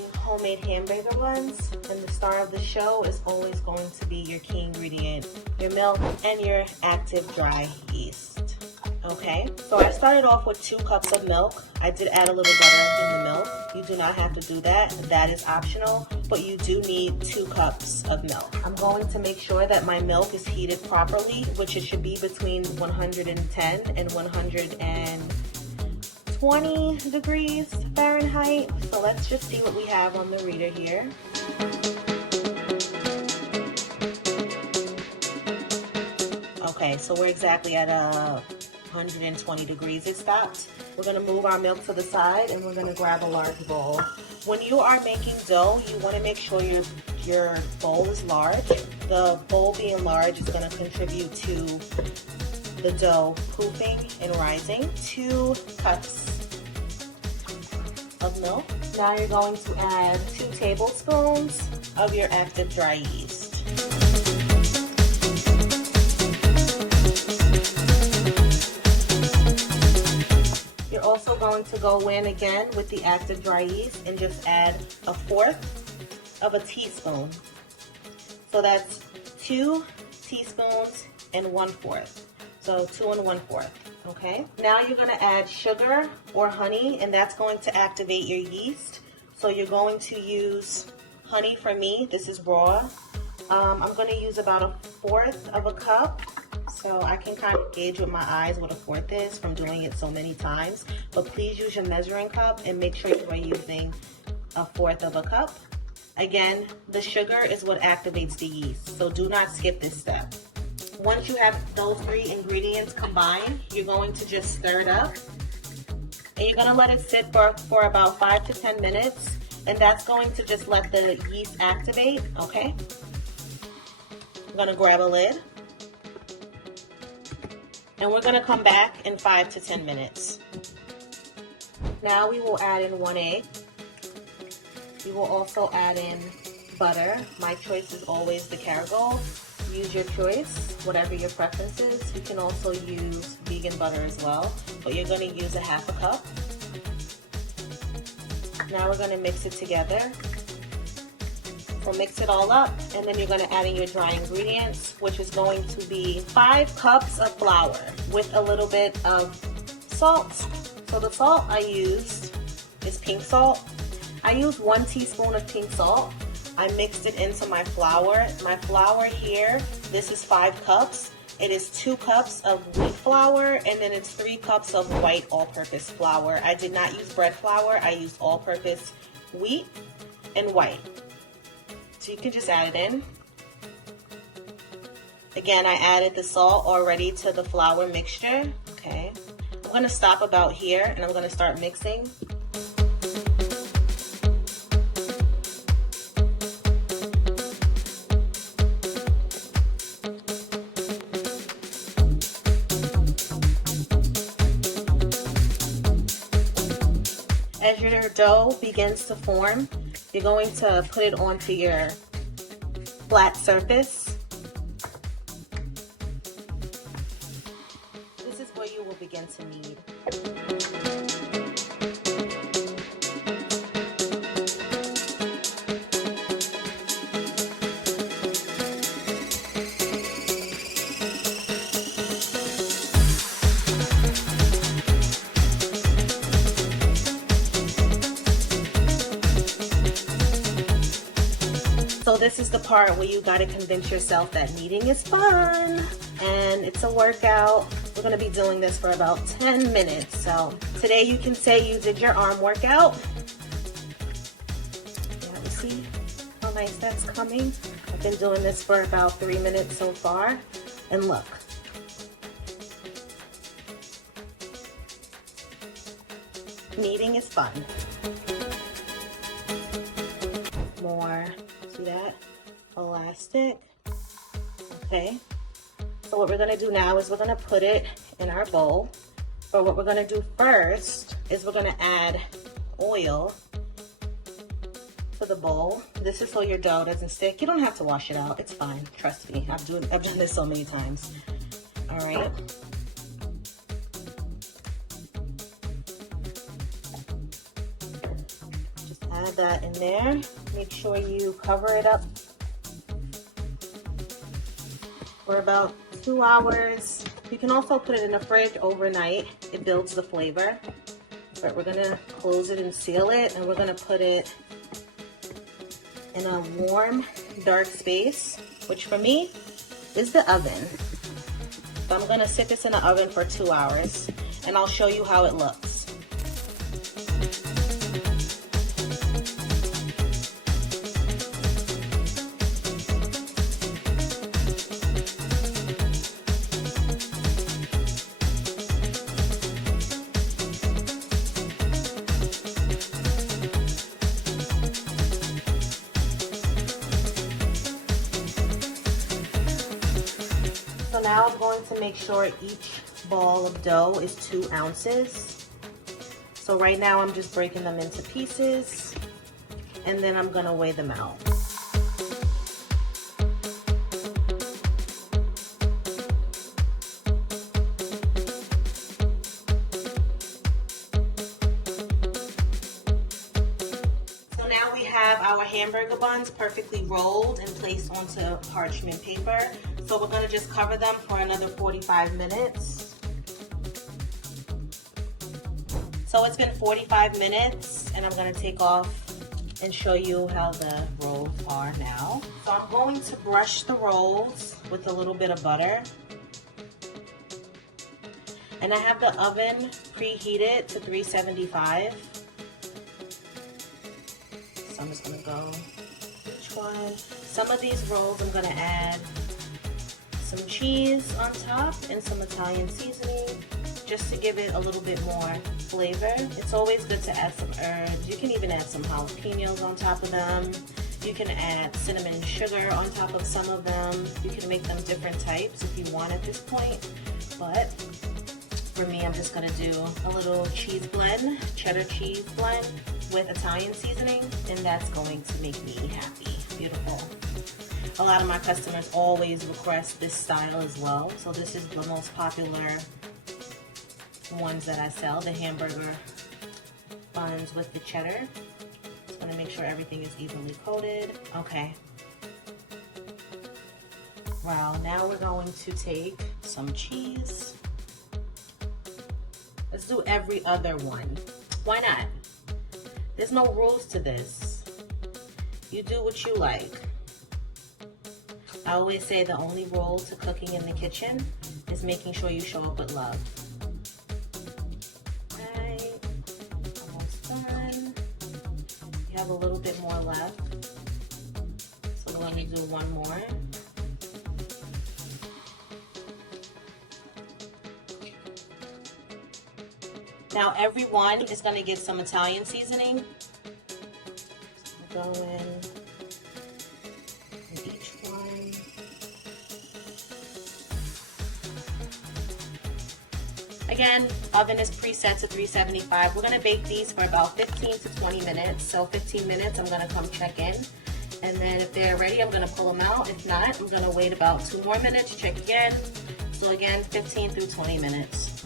making homemade hamburger buns, and the star of the show is always going to be your key ingredient, your milk and your active dry yeast. Okay, so I started off with 2 cups of milk. I did add a little butter in the milk. You do not have to do that. That is optional, but you do need 2 cups of milk. I'm going to make sure that my milk is heated properly, which it should be between 110 and 120 degrees Fahrenheit. So let's just see what we have on the reader here. Okay, so we're exactly at 120 degrees it stopped. We're going to move our milk to the side and we're going to grab a large bowl. When you are making dough, you want to make sure your bowl is large. The bowl being large is going to contribute to the dough poofing and rising. 2 cups of milk. Now you're going to add 2 tablespoons of your active dry yeast. You're also going to go in again with the active dry yeast and just add 1/4 of a teaspoon. So that's 2 teaspoons and 1/4. So 2 and 1/4. Okay. Now you're going to add sugar or honey, and that's going to activate your yeast. So you're going to use honey for me. This is raw. I'm going to use about 1/4 of a cup. So I can kind of gauge with my eyes what 1/4 is from doing it so many times. But please use your measuring cup and make sure you are using 1/4 of a cup. Again, the sugar is what activates the yeast. So do not skip this step. Once you have those 3 ingredients combined, you're going to just stir it up. And you're going to let it sit for about 5 to 10 minutes. And that's going to just let the yeast activate, okay? I'm going to grab a lid. And we're going to come back in 5 to 10 minutes. Now we will add in 1 egg. We will also add in butter. My choice is always the 𝐾𝐿. Use your choice, whatever your preference is. You can also use vegan butter as well, but you're going to use 1/2 cup. Now we're going to mix it together. So mix it all up, and then you're going to add in your dry ingredients, which is going to be 5 cups of flour with a little bit of salt. So the salt I used is pink salt. I used 1 teaspoon of pink salt. I mixed it into my flour. My flour here, this is 5 cups. It is 2 cups of wheat flour, and then it's 3 cups of white all-purpose flour. I did not use bread flour. I used all-purpose wheat and white. So you can just add it in. Again, I added the salt already to the flour mixture. Okay. I'm going to stop about here, and I'm going to start mixing. As your dough begins to form, you're going to put it onto your flat surface. This is where you will begin to knead. So this is the part where you gotta convince yourself that kneading is fun and it's a workout. We're gonna be doing this for about 10 minutes. So today you can say you did your arm workout. Yeah, you see how nice that's coming? I've been doing this for about 3 minutes so far. And look. Kneading is fun. More. See that? Elastic. Okay. So what we're going to do now is we're going to put it in our bowl. But what we're going to do first is we're going to add oil to the bowl. This is so your dough doesn't stick. You don't have to wash it out. It's fine. Trust me. I've done this so many times. All right. Add that in there. Make sure you cover it up for about 2 hours. You can also put it in the fridge overnight. It builds the flavor. But we're gonna close it and seal it, and we're gonna put it in a warm, dark space, which for me is the oven. So I'm gonna sit this in the oven for 2 hours, and I'll show you how it looks. So now I'm going to make sure each ball of dough is 2 ounces. So right now I'm just breaking them into pieces, and then I'm gonna weigh them out. So now we have our hamburger buns perfectly rolled and placed onto parchment paper. So we're gonna just cover them for another 45 minutes. So it's been 45 minutes, and I'm gonna take off and show you how the rolls are now. So I'm going to brush the rolls with a little bit of butter. And I have the oven preheated to 375. So I'm just gonna go each one. Some of these rolls I'm gonna add some cheese on top and some Italian seasoning, just to give it a little bit more flavor. It's always good to add some herbs. You can even add some jalapenos on top of them. You can add cinnamon and sugar on top of some of them. You can make them different types if you want at this point. But for me, I'm just gonna do a little cheese blend, cheddar cheese blend with Italian seasoning, and that's going to make me happy. Beautiful. A lot of my customers always request this style as well. So this is the most popular ones that I sell, the hamburger buns with the cheddar. Just want to make sure everything is evenly coated. Okay. Well, now we're going to take some cheese. Let's do every other one. Why not? There's no rules to this. You do what you like. I always say the only rule to cooking in the kitchen is making sure you show up with love. Right, almost done. You have a little bit more left. So we're going to do one more. Now every one is going to get some Italian seasoning. So we'll go in each one. Again, oven is preset to 375. We're going to bake these for about 15 to 20 minutes. So 15 minutes, I'm going to come check in. And then if they're ready, I'm going to pull them out. If not, I'm going to wait about 2 more minutes, check again. So again, 15 through 20 minutes.